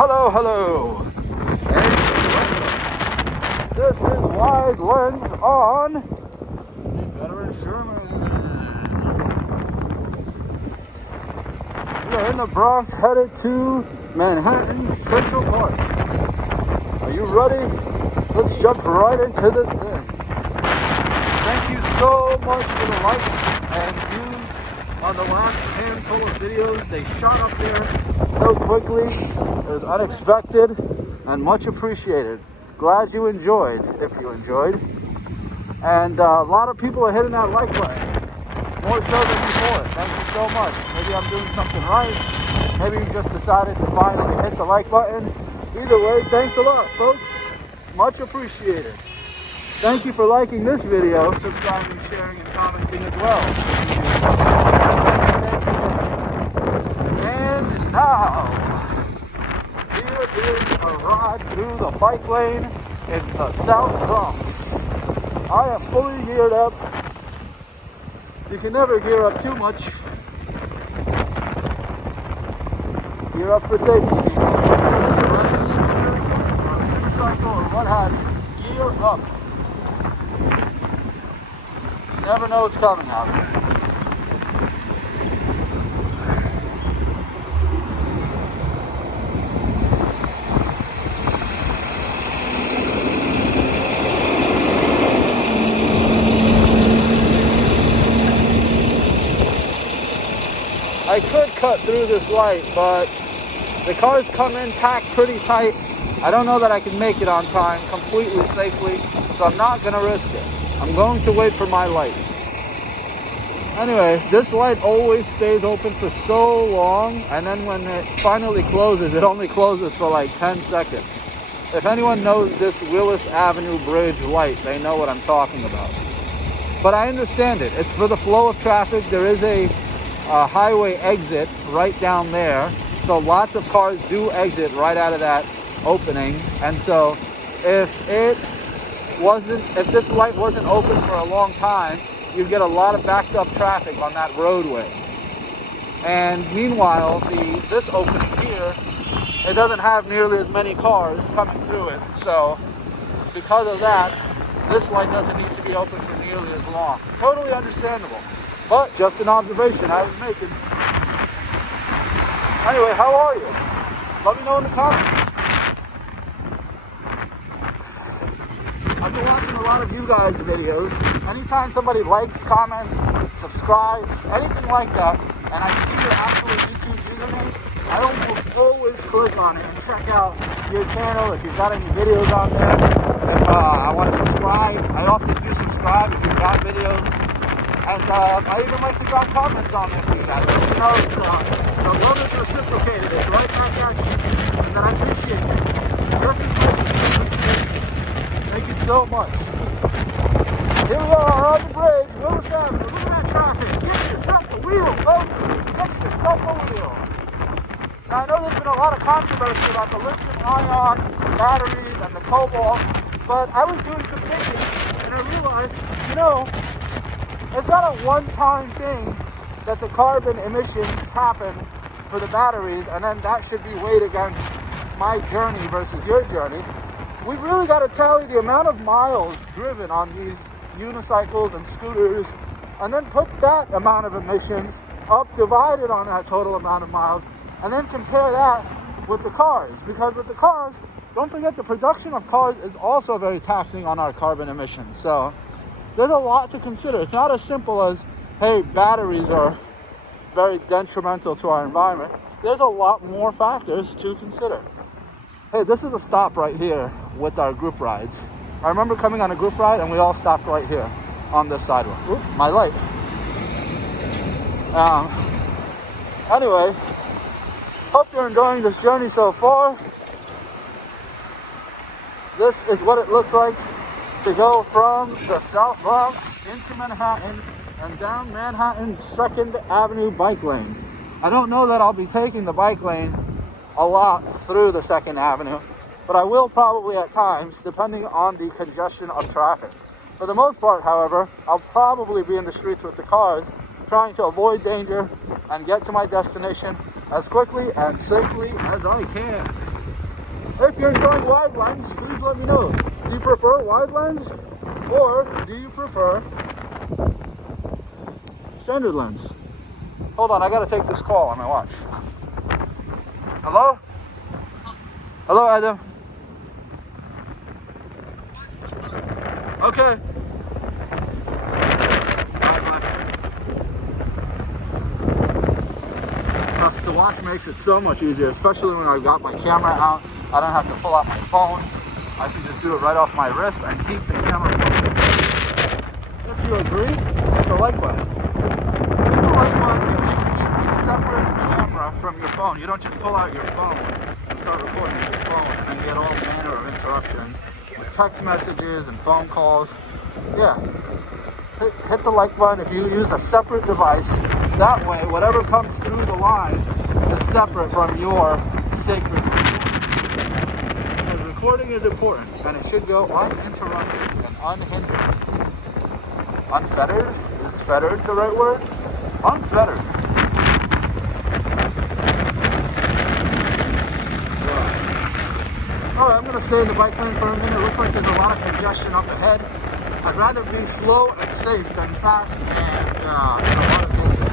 Hello, hello. And this is Wide Lens on Veteran Sherman. We are in the Bronx, headed to Manhattan Central Park. Are you ready? Let's jump right into this thing. Thank you so much for the likes and views on the last handful of videos. They shot up there so quickly. It was unexpected and much appreciated. Glad you enjoyed, if you enjoyed. And a lot of people are hitting that like button, more so than before. Thank you so much. Maybe I'm doing something right. Maybe you just decided to finally hit the like button. Either way, thanks a lot, folks. Much appreciated. Thank you for liking this video, subscribing, sharing, and commenting as well. And now, here is a ride through the bike lane in the South Bronx. I am fully geared up. You can never gear up too much. Gear up for safety. If you're riding a scooter or a unicycle or what have you, gear up. You never know what's coming out there. I could cut through this light, but the cars come in packed pretty tight. I don't know that I can make it on time completely safely, so I'm not going to risk it. I'm going to wait for my light. Anyway, this light always stays open for so long, and then when it finally closes, it only closes for like 10 seconds. If anyone knows this Willis Avenue Bridge light, they know what I'm talking about. But I understand it. It's for the flow of traffic. There is a highway exit right down there, so lots of cars do exit right out of that opening. And so if this light wasn't open for a long time, you'd get a lot of backed up traffic on that roadway. And meanwhile, this opening here, it doesn't have nearly as many cars coming through it. So because of that, this light doesn't need to be open for nearly as long. Totally understandable. But just an observation I was making. Anyway, how are you? Let me know in the comments. I've been watching a lot of you guys' videos. Anytime somebody likes, comments, subscribes, anything like that, and I see your actual YouTube username, I almost always click on it and check out your channel if you've got any videos on there. If I want to subscribe, I often do subscribe if you've got videos. And I even like to drop comments on there for you guys. You know, the love is reciprocated. It's right back at you. And I appreciate it. Just thank you so much. Here we are on the bridge, Willis Avenue. Look at that traffic. Get yourself a wheel, folks. Get yourself a wheel. Now, I know there's been a lot of controversy about the lithium-ion batteries and the cobalt, but I was doing some thinking, and I realized, you know, it's not a one-time thing that the carbon emissions happen for the batteries, and then that should be weighed against my journey versus your journey. We've really got to tally the amount of miles driven on these unicycles and scooters, and then put that amount of emissions up, divided on that total amount of miles, and then compare that with the cars. Because with the cars, don't forget the production of cars is also very taxing on our carbon emissions. So there's a lot to consider. It's not as simple as, hey, batteries are very detrimental to our environment. There's a lot more factors to consider. Hey, this is a stop right here with our group rides. I remember coming on a group ride and we all stopped right here on this sidewalk. Oops, my light. Anyway, hope you're enjoying this journey so far. This is what it looks like to go from the South Bronx into Manhattan and down Manhattan's 2nd Avenue bike lane. I don't know that I'll be taking the bike lane a lot through the 2nd Avenue, but I will probably at times, depending on the congestion of traffic. For the most part, however, I'll probably be in the streets with the cars, trying to avoid danger and get to my destination as quickly and safely as I can. If you're enjoying wide lens, please let me know. Do you prefer wide lens or do you prefer standard lens? Hold on, I gotta take this call on my watch. Hello? Hello, Adam. Okay. The watch makes it so much easier, especially when I've got my camera out. I don't have to pull out my phone. I can just do it right off my wrist and keep the camera focused. If you agree, hit the like button. Hit the like button if you keep a separate camera from your phone. You don't just pull out your phone and start recording with your phone and then get all manner of interruptions with text messages and phone calls. Yeah. Hit the like button if you use a separate device. That way, whatever comes through the line is separate from your sacred recording. Because recording is important, and it should go uninterrupted and unhindered. Unfettered? Is fettered the right word? Unfettered. Alright, I'm going to stay in the bike lane for a minute. It looks like there's a lot of congestion up ahead. I'd rather be slow and safe than fast and in a lot of danger.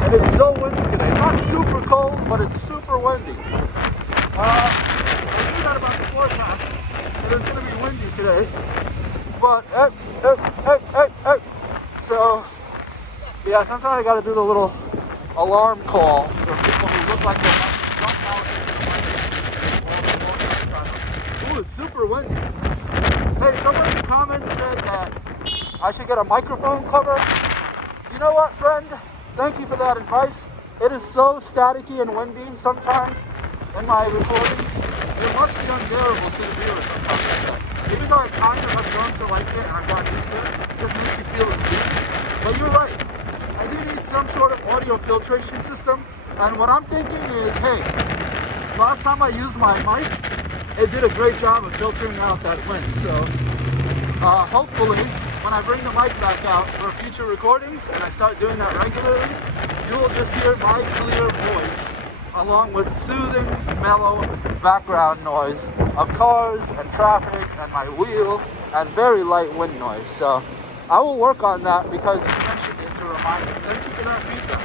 And it's so windy today. It's not super cold, but it's super windy. I knew that about the forecast. It was going to be windy today. But, so, yeah, sometimes I got to do the little alarm call for people who look like they might jump out into the windy. Ooh, it's super windy. Hey, someone in the comments said that I should get a microphone cover. You know what, friend? Thank you for that advice. It is so staticky and windy sometimes in my recordings. It must be unbearable to the viewer sometimes. Even though I kind of have grown to like it and I've gotten used to it, it just makes me feel asleep. But you're right. I do need some sort of audio filtration system. And what I'm thinking is, hey, last time I used my mic, it did a great job of filtering out that wind. So hopefully, when I bring the mic back out for future recordings and I start doing that regularly, you will just hear my clear voice along with soothing, mellow background noise of cars and traffic and my wheel and very light wind noise. So I will work on that because you mentioned it to remind me. Thank you for that feedback.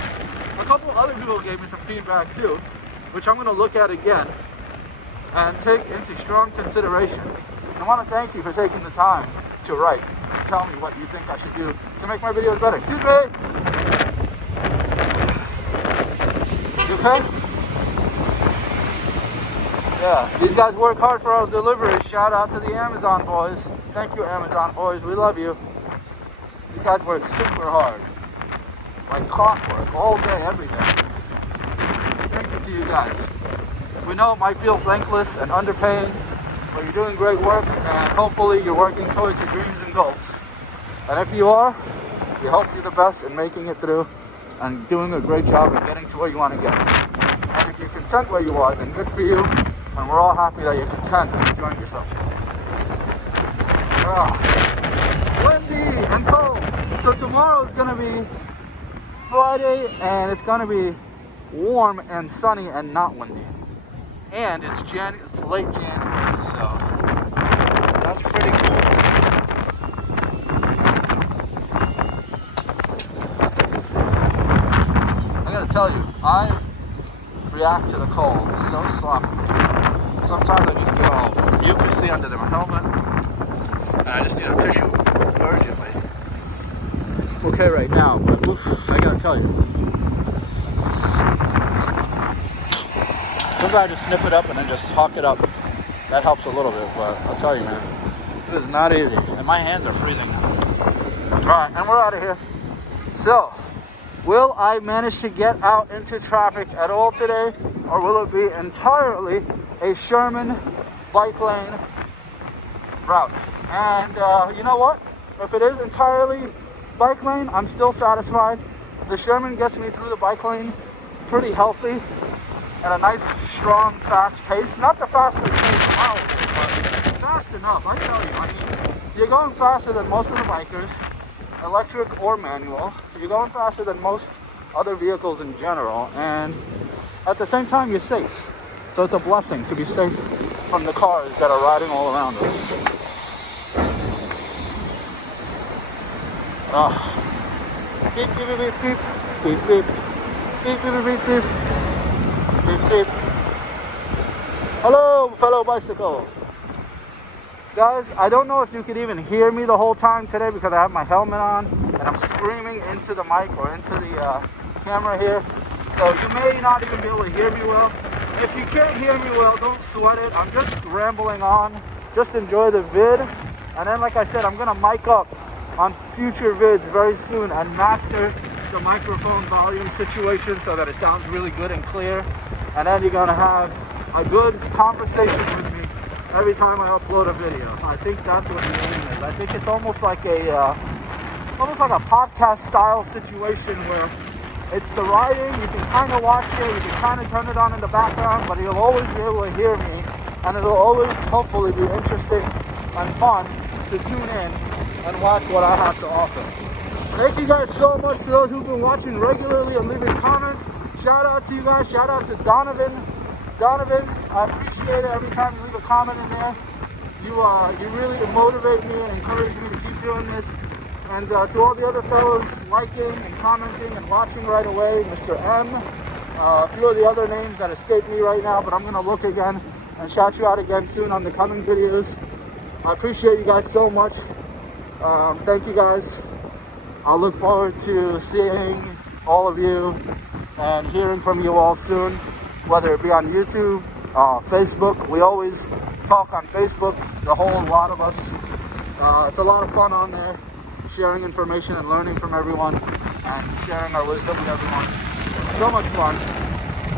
A couple other people gave me some feedback too, which I'm going to look at again and take into strong consideration. I want to thank you for taking the time to write and tell me what you think I should do to make my videos better. Excuse me! You okay? Yeah, these guys work hard for our deliveries. Shout out to the Amazon boys. Thank you, Amazon boys. We love you. These guys work super hard. Like clockwork, all day, every day. Thank you to you guys. We know it might feel thankless and underpaid, but you're doing great work, and hopefully you're working towards your dreams and goals. And if you are, we hope you're the best in making it through and doing a great job of getting to where you want to get. And if you're content where you are, then good for you, and we're all happy that you're content and enjoying yourself. Windy and cold. So tomorrow is going to be Friday, and it's going to be warm and sunny and not windy. And it's late January, so that's pretty cool. I gotta tell you, I react to the cold so sloppily. Sometimes I just get all mucousy under my helmet, and I just need a tissue urgently. Okay, right now, but oof, I gotta tell you. Sometimes I just sniff it up and then just talk it up. That helps a little bit, but I'll tell you, man, it is not easy. And my hands are freezing now. Alright, and we're out of here. So, will I manage to get out into traffic at all today? Or will it be entirely a Sherman bike lane route? And you know what? If it is entirely bike lane, I'm still satisfied. The Sherman gets me through the bike lane pretty healthy. At a nice, strong, fast pace. Not the fastest pace allowable, but fast enough. I tell you, I mean, you're going faster than most of the bikers, electric or manual. You're going faster than most other vehicles in general, and at the same time, you're safe. So it's a blessing to be safe from the cars that are riding all around us. Beep, beep, beep, beep, beep, beep, beep, beep, beep, beep, beep, beep. Hello, fellow bicycle. Guys, I don't know if you could even hear me the whole time today because I have my helmet on and I'm screaming into the mic or into the camera here. So you may not even be able to hear me well. If you can't hear me well, don't sweat it. I'm just rambling on. Just enjoy the vid. And then, like I said, I'm going to mic up on future vids very soon and master the microphone volume situation so that it sounds really good and clear. And then you're going to have a good conversation with me every time I upload a video. I think that's what the aim is. I think it's almost like a podcast style situation where it's the writing, you can kind of watch it, you can kind of turn it on in the background, but you'll always be able to hear me, and it'll always hopefully be interesting and fun to tune in and watch what I have to offer. Thank you guys so much for those who've been watching regularly and leaving comments. Shout out to you guys, shout out to Donovan, I appreciate it every time you leave a comment in there. You really motivate me and encourage me to keep doing this. And to all the other fellows liking and commenting and watching right away, Mr. M, a few of the other names that escape me right now, but I'm going to look again and shout you out again soon on the coming videos. I appreciate you guys so much. Thank you guys. I'll look forward to seeing all of you and hearing from you all soon, whether it be on YouTube, Facebook. We always talk on Facebook, the whole lot of us. It's a lot of fun on there, sharing information and learning from everyone and sharing our wisdom with everyone. So much fun.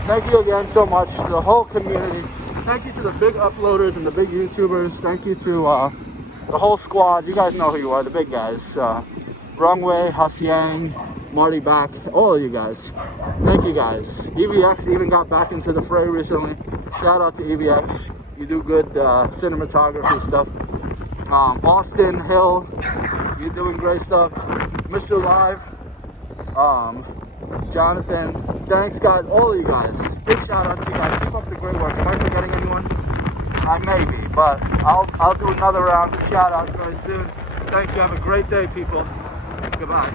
Thank you again so much to the whole community. Thank you to the big uploaders and the big YouTubers. Thank you to the whole squad. You guys know who you are, the big guys. Rungway, Hasiang, Marty Back, all of you guys. Thank you guys. EVX even got back into the fray recently. Shout out to EVX. You do good cinematography stuff. Austin Hill, you're doing great stuff. Mr. Live, Jonathan, thanks guys, all of you guys. Big shout out to you guys. Keep up the great work. Am I forgetting anyone? I may be, but I'll do another round of shout outs very soon. Thank you. Have a great day, people. Goodbye.